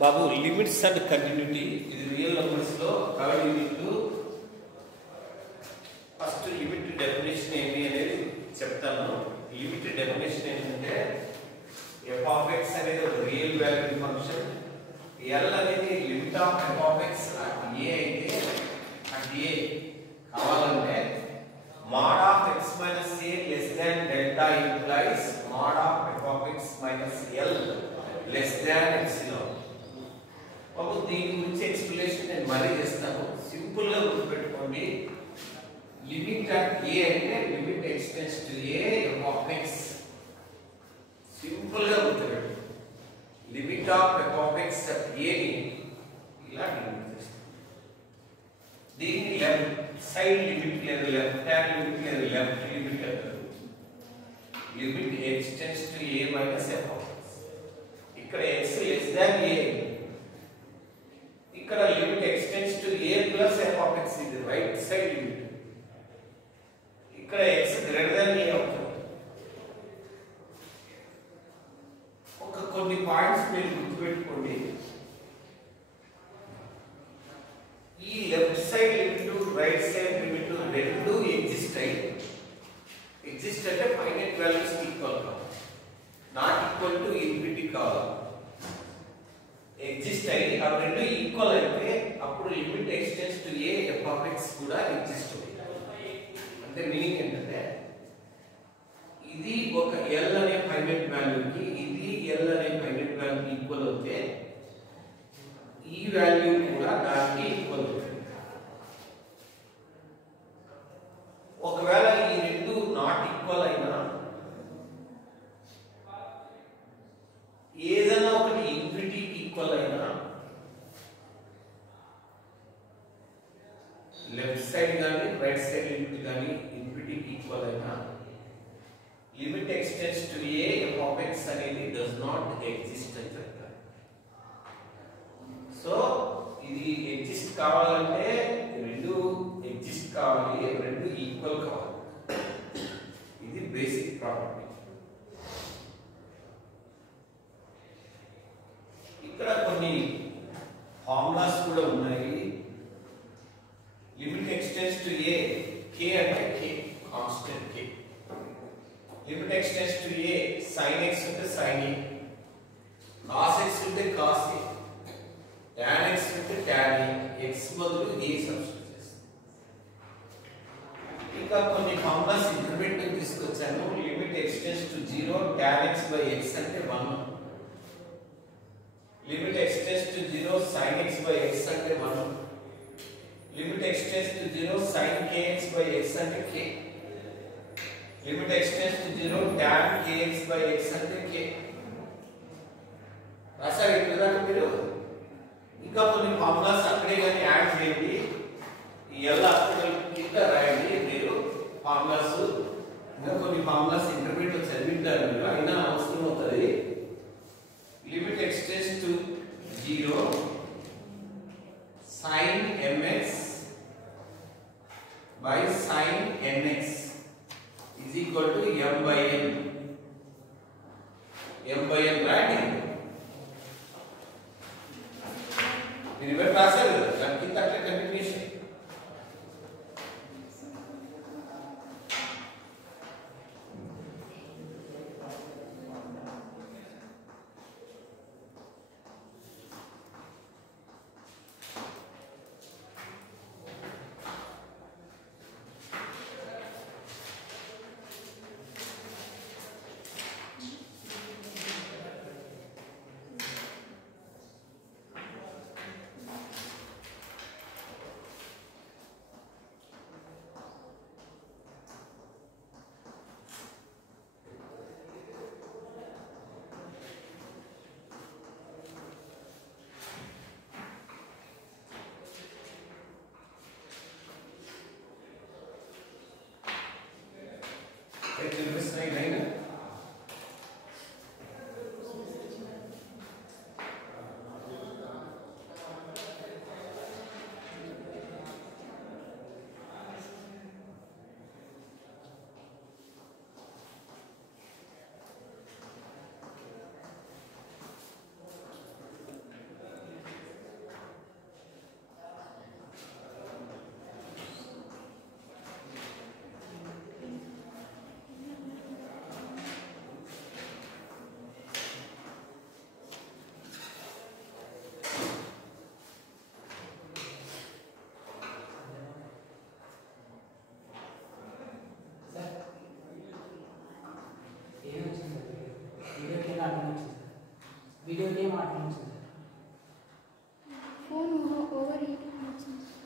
Babu limits and continuity ఇది real numbers లో third unit first limit definition ఏంటి అనేది చెప్తాను. లిమిట్ డెఫినేషన్ ఏంటంటే f of x అనేది ఒక రియల్ వాల్యూ ఫంక్షన్, l అనేది limit of f of x at a అయితే అట్ a కావాలంటే mod of x minus a less than delta implies mod of f of x minus l less than epsilon. బాబు దీని గురించి explanation నేను మరీ చేస్తాను, simple గా గుర్తుపెట్టుకోండి. లిమిట్ అట్ a అంటే limit extends to a f of x. Simple గా గుర్తుపెట్టు, limit of f of x at a ని ఇలా డినోట్ చేస్తాం. దీన్ని లెఫ్ట్ సైడ్ లిమిట్ లేదు, లెఫ్ట్ హ్యాండ్ లిమిట్ లేదు, లెఫ్ట్ లిమిట్ అంటారు. Limit extends to a minus f of x. ఇక్కడ x లెస్ దాన్ a, ఇక్కడ limit extends to a plus f of x. ఇది రైట్ సైడ్ లిమిట్. ఇక్కడ x greater than a అవుతుంది. ఒక కొన్ని points మీరు గుర్తుపెట్టుకోండి. ఈ left side limit right side limit రెండు ఎగ్జిస్ట్ అంటే ఫైనైట్ వాల్యూస్ ఈక్వల్ కావాలి, నాట్ ఈక్వల్ టు ఇన్ఫినిటీ కావాలి. ఎగ్జిస్ట్ అయ్యి ఆ రెండు ఈక్వల్ అయితే అప్పుడు limit extends to a f of x కూడా ఎగ్జిస్ట్ అవుతుంది. అంటే మీనింగ్ ఏంటంటే ఇది ఒక l అనే ఫైనైట్ వాల్యూకి ఇది l అనే ఫైనైట్ వాల్యూకి ఈక్వల్ అవుతే ఈ వాల్యూ కూడా దానికి ఈక్వల్ అవుతుంది. ఒకవేళ ఈ రెండు నాట్ ఈక్వల్ అయినా ఏదైనా ఒకటి ఇన్ఫినిటీకి ఈక్వల్ అయినా లెఫ్ట్ సైడ్ కానీ రైట్ సైడ్ లిమిట్ కానీ ఇన్ఫినిటీకి ఈక్వల్ అయినా limit extends to a f of x అనేది డస్ నాట్ ఎగ్జిస్ట్ అని చెప్తారు. సో ఇది ఎగ్జిస్ట్ కావాలంటే రెండు ఎగ్జిస్ట్ కావాలి, రెండు ఈక్వల్ కావాలి. ఇది బేసిక్ ప్రాపర్టీ. ఇక్కడ కొన్ని ఫార్ములాస్ కూడా ఉన్నాయి. Limit extends to a, k అంటే k constant k. Limit extends to a sin x అంటే sin a, cos x అంటే cos a, tan x అంటే tan a, x బదులు a సబ్స్టిట్యూట్ చేస్తాం. ఇంకా కొన్ని ఫార్ములాస్ ఇంప్లిమెంట్ తీసుకొచ్చాను. Limit extends to 0 tan x by x అంటే 1, limit extends to 0 sin x by x అంటే 1, limit extends to 0 sin kx by x అంటే k, limit extends to 0 tan kx by x అంటే k. రాశారు ఇక్కడ మీరు. ఇంకా కొన్ని ఫార్ములాస్ అక్కడే కానీ యాడ్ చేయండి. ఎలా కింద రాయండి మీరు ఫార్ములాస్. ఇంకా కొన్ని ఫార్ములాస్ ఇంటర్మీడియట్ చదివింటారు మీరు, అయినా అవసరం అవుతుంది. Limit extends to 0 sin mx by sin nx is equal to m by n. m by n right? మీరు ఇవే రాశారు